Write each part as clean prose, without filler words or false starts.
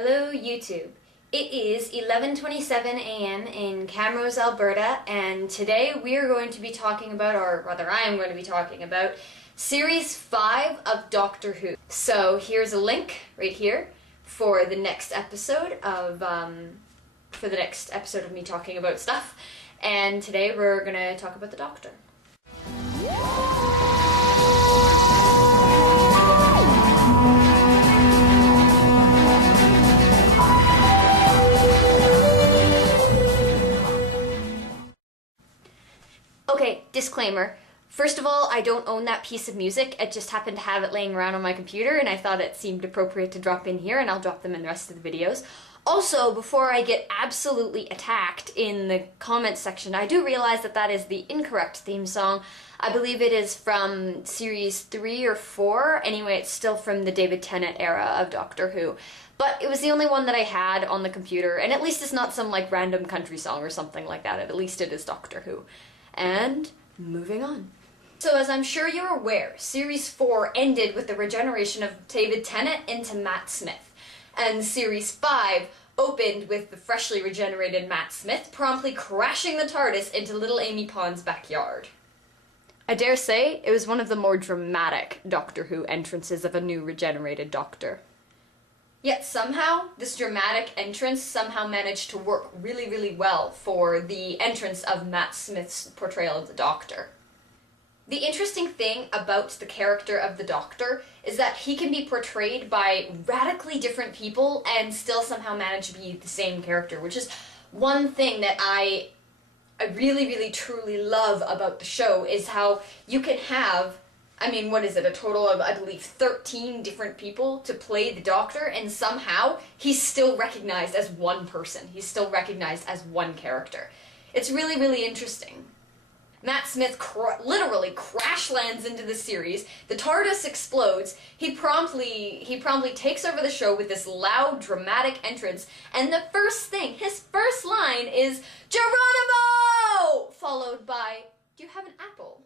Hello YouTube. It is 11:27 a.m. in Camrose, Alberta, and today we are going to be talking about, or rather I am going to be talking about, Series 5 of Doctor Who. So here's a link right here for the next episode of me talking about stuff, and today we're going to talk about the Doctor. Okay, disclaimer. First of all, I don't own that piece of music. I just happened to have it laying around on my computer and I thought it seemed appropriate to drop in here, and I'll drop them in the rest of the videos. Also, before I get absolutely attacked in the comments section, I do realize that that is the incorrect theme song. I believe it is from Series 3 or 4. Anyway, it's still from the David Tennant era of Doctor Who. But it was the only one that I had on the computer, and at least it's not some like random country song or something like that. At least it is Doctor Who. And moving on. So as I'm sure you're aware, Series 4 ended with the regeneration of David Tennant into Matt Smith, and Series 5 opened with the freshly regenerated Matt Smith promptly crashing the TARDIS into little Amy Pond's backyard. I dare say it was one of the more dramatic Doctor Who entrances of a new regenerated Doctor. Yet somehow, this dramatic entrance somehow managed to work really, really well for the entrance of Matt Smith's portrayal of the Doctor. The interesting thing about the character of the Doctor is that he can be portrayed by radically different people and still somehow manage to be the same character, which is one thing that I really, really, truly love about the show, is how you can have, a total of, I believe, 13 different people to play the Doctor, and somehow he's still recognized as one person. He's still recognized as one character. It's really, really interesting. Matt Smith literally crash lands into the series, the TARDIS explodes, he promptly takes over the show with this loud, dramatic entrance, and the first thing, his first line is, "Geronimo!" followed by, "Do you have an apple?"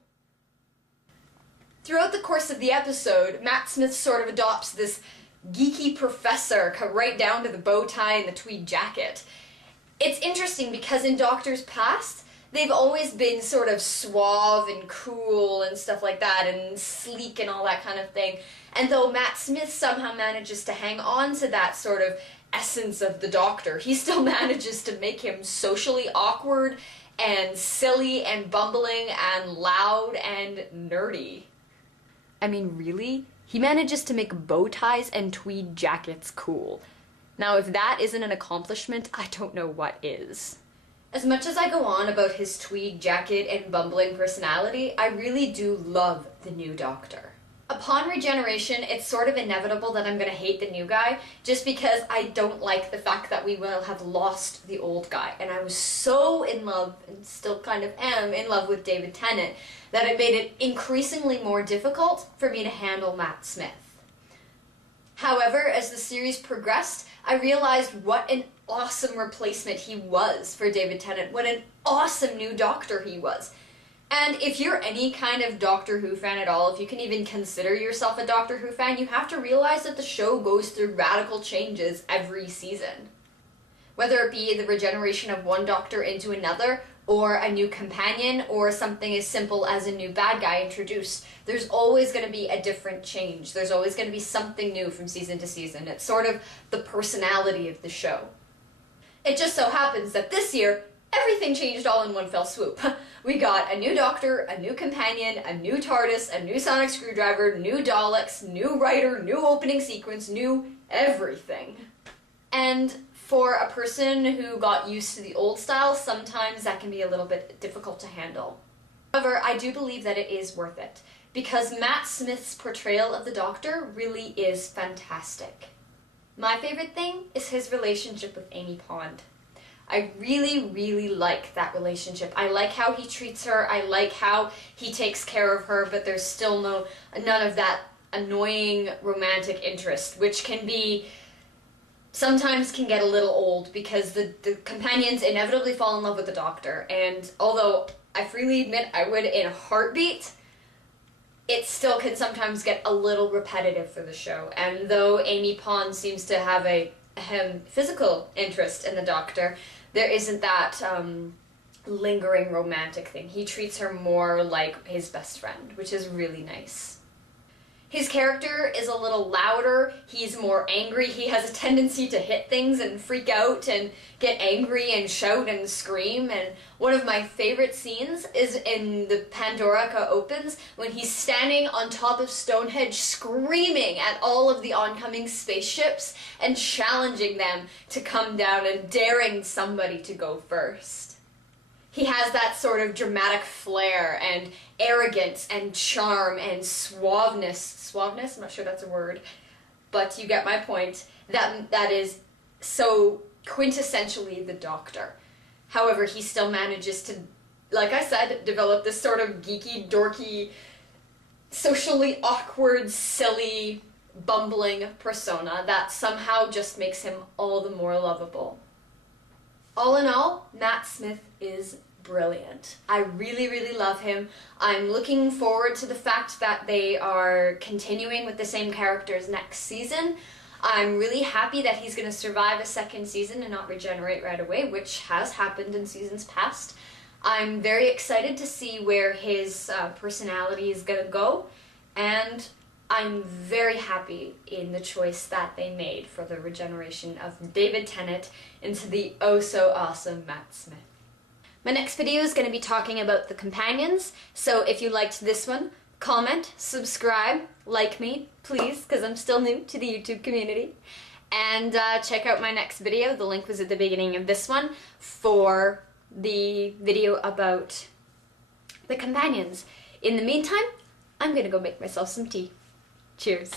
Throughout the course of the episode, Matt Smith sort of adopts this geeky professor, right down to the bow tie and the tweed jacket. It's interesting because in Doctors past, they've always been sort of suave and cool and stuff like that, and sleek and all that kind of thing. And though Matt Smith somehow manages to hang on to that sort of essence of the Doctor, he still manages to make him socially awkward and silly and bumbling and loud and nerdy. I mean, really? He manages to make bow ties and tweed jackets cool. Now, if that isn't an accomplishment, I don't know what is. As much as I go on about his tweed jacket and bumbling personality, I really do love the new Doctor. Upon regeneration, it's sort of inevitable that I'm gonna hate the new guy, just because I don't like the fact that we will have lost the old guy. And I was so in love, and still kind of am, in love with David Tennant, that it made it increasingly more difficult for me to handle Matt Smith. However, as the series progressed, I realized what an awesome replacement he was for David Tennant, what an awesome new Doctor he was. And if you're any kind of Doctor Who fan at all, if you can even consider yourself a Doctor Who fan, you have to realize that the show goes through radical changes every season. Whether it be the regeneration of one Doctor into another, or a new companion, or something as simple as a new bad guy introduced, there's always going to be a different change. There's always going to be something new from season to season. It's sort of the personality of the show. It just so happens that this year, everything changed all in one fell swoop. We got a new Doctor, a new companion, a new TARDIS, a new sonic screwdriver, new Daleks, new writer, new opening sequence, new everything. And for a person who got used to the old style, sometimes that can be a little bit difficult to handle. However, I do believe that it is worth it, because Matt Smith's portrayal of the Doctor really is fantastic. My favorite thing is his relationship with Amy Pond. I really, really like that relationship. I like how he treats her, I like how he takes care of her, but there's still none of that annoying romantic interest, which sometimes can get a little old, because the companions inevitably fall in love with the Doctor, and although I freely admit I would in a heartbeat, it still can sometimes get a little repetitive for the show. And though Amy Pond seems to have a physical interest in the Doctor, there isn't that lingering romantic thing. He treats her more like his best friend, which is really nice. His character is a little louder, he's more angry, he has a tendency to hit things and freak out and get angry and shout and scream, and one of my favorite scenes is in the Pandorica Opens when he's standing on top of Stonehenge screaming at all of the oncoming spaceships and challenging them to come down and daring somebody to go first. He has that sort of dramatic flair and arrogance and charm and suaveness. Suaveness? I'm not sure that's a word. But you get my point. That is so quintessentially the Doctor. However, he still manages to, like I said, develop this sort of geeky, dorky, socially awkward, silly, bumbling persona that somehow just makes him all the more lovable. All in all, Matt Smith is brilliant. I really, really love him. I'm looking forward to the fact that they are continuing with the same characters next season. I'm really happy that he's going to survive a second season and not regenerate right away, which has happened in seasons past. I'm very excited to see where his personality is going to go, and I'm very happy in the choice that they made for the regeneration of David Tennant into the oh-so-awesome Matt Smith. My next video is going to be talking about the companions, so if you liked this one, comment, subscribe, like me, please, because I'm still new to the YouTube community, and check out my next video. The link was at the beginning of this one for the video about the companions. In the meantime, I'm going to go make myself some tea. Cheers.